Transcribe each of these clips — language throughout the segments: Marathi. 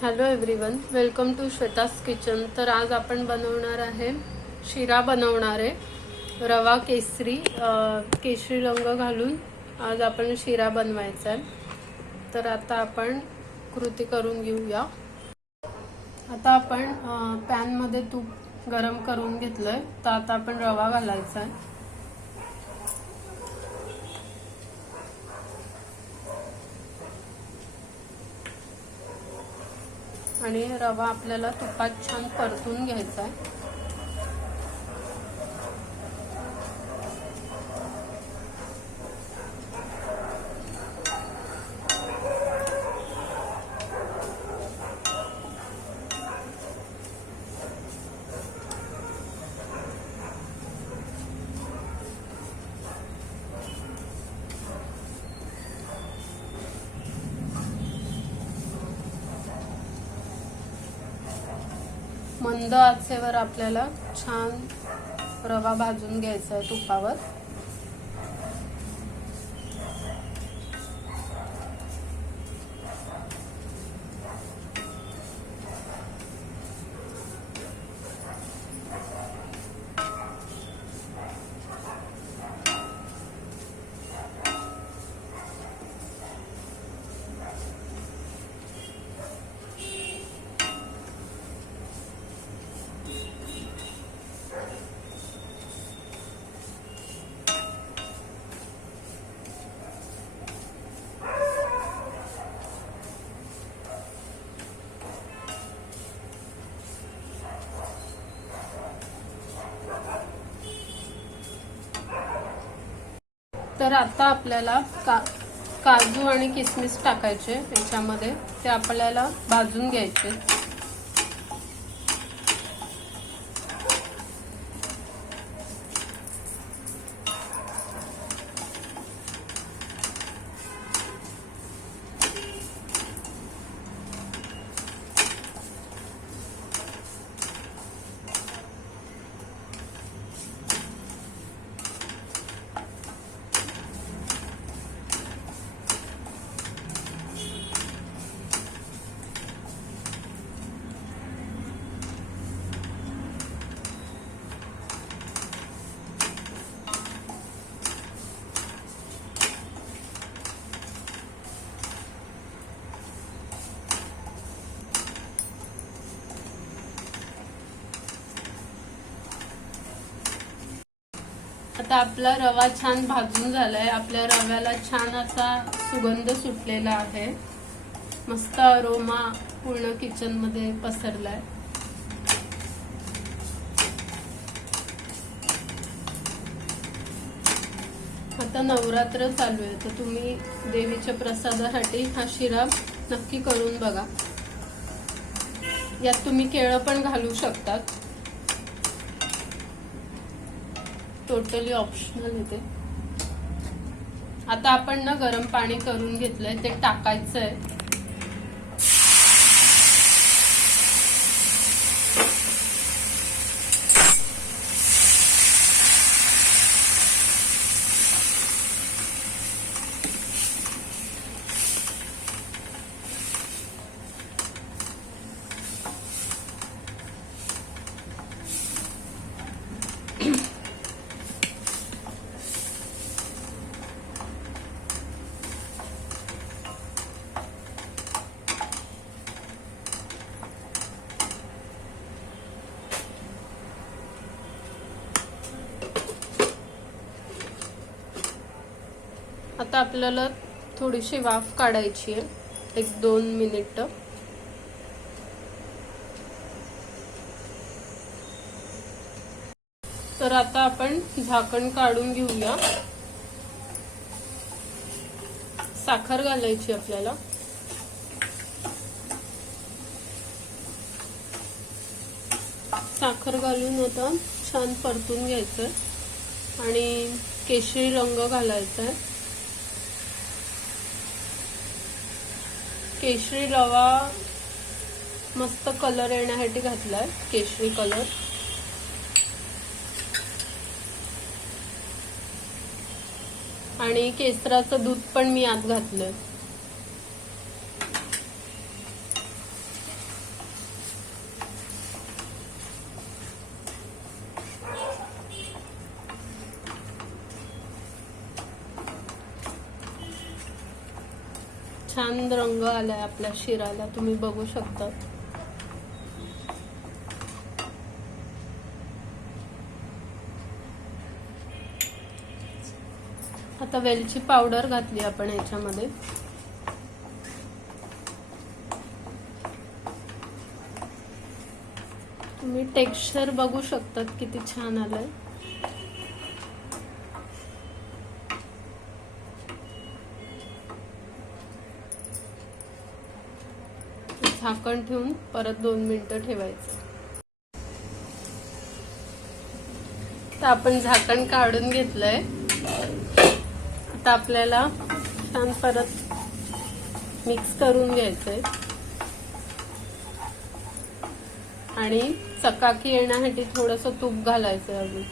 Hello everyone, welcome to Shweta's kitchen. तर आज आपण बनवणार आहे शिरा बनवणार आहे रवा केसरी केशरी रंग घालून आज आपण शिरा बनवायचा आहे। तर आता आपण कृती करून घेऊया। आता आपण पॅनमध्ये तूप गरम करून घेतलंय, तर आता आपण रवा घालायचा आहे। आणि रवा आपल्याला तुपात छान परतून घ्यायचा आहे। मंद आचेवर आपल्याला छान रवा भाजून घ्यायचा आहे तुपावर। तर आता आपल्याला काजू आणि किसमिस टाकायचे याच्यामध्ये, ते आपल्याला भाजून घ्यायचे। आता आपला रवा छान भाजून झालाय। आपल्या रव्याला छान असा सुगंध सुटलेला आहे, मस्त अरोमा पूर्ण किचन मध्ये पसरलाय। आता नवरात्र चालू आहे, तर तुम्ही देवीच्या प्रसादासाठी हा शिरा नक्की करून बघा। यात तुम्ही केळं पण घालू शकतात, टोटली ऑप्शनल आहे ते। आता आपण ना गरम पाणी करून घेतलंय, ते टाकायचं आहे। आता आपल्याला थोडीशी वाफ काढायची आहे, 1-2 मिनिट। तर आता आपण झाकण काढून घेऊया। साखर घालायची आपल्याला। साखर घालून आता छान परतून घ्यायचं आणि केशरी रंग घालायचा आहे। केशरी रवा मस्त कलर येण्यासाठी घातलाय, केशरी कलर। आणि केसराचं दूध पण मी आत घातलंय। छान रंग आलाय आपल्या शिराला, तुम्ही बघू शकता। आता वेलची पावडर घातली आपण याच्यामध्ये। तुम्ही टेक्स्चर बघू शकतात किती छान आलंय। झाकण ठेवून परत 2 मिनिटं ठेवायचं। तर आपण झाकण काढून घेतलंय। आता आपल्याला छान परत मिक्स करून घ्यायचंय आणि चकाकी येण्यासाठी थोडंसं तूप घालायचं अजून।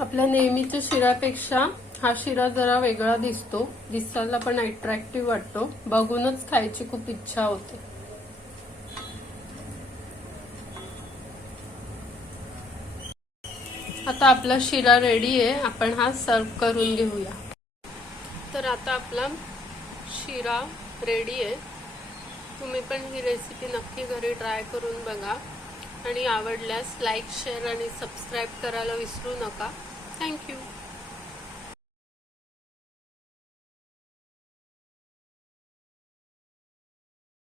आपल्या नेहमीच्या शिरापेक्षा हा शिरा जरा वेगळा दिसतो, दिसायला पण अट्रॅक्टिव्ह वाटतो, बघूनच खायची खूप इच्छा होते। आता आपला शिरा रेडी आहे, आपण हा सर्व करून घेऊया। तर आता आपला शिरा रेडी आहे। तुम्ही पण ही रेसिपी नक्की घरी ट्राय करून बघा आणि आवडल्यास लाईक, शेअर आणि सबस्क्राईब करायला विसरू नका। थँक्यू।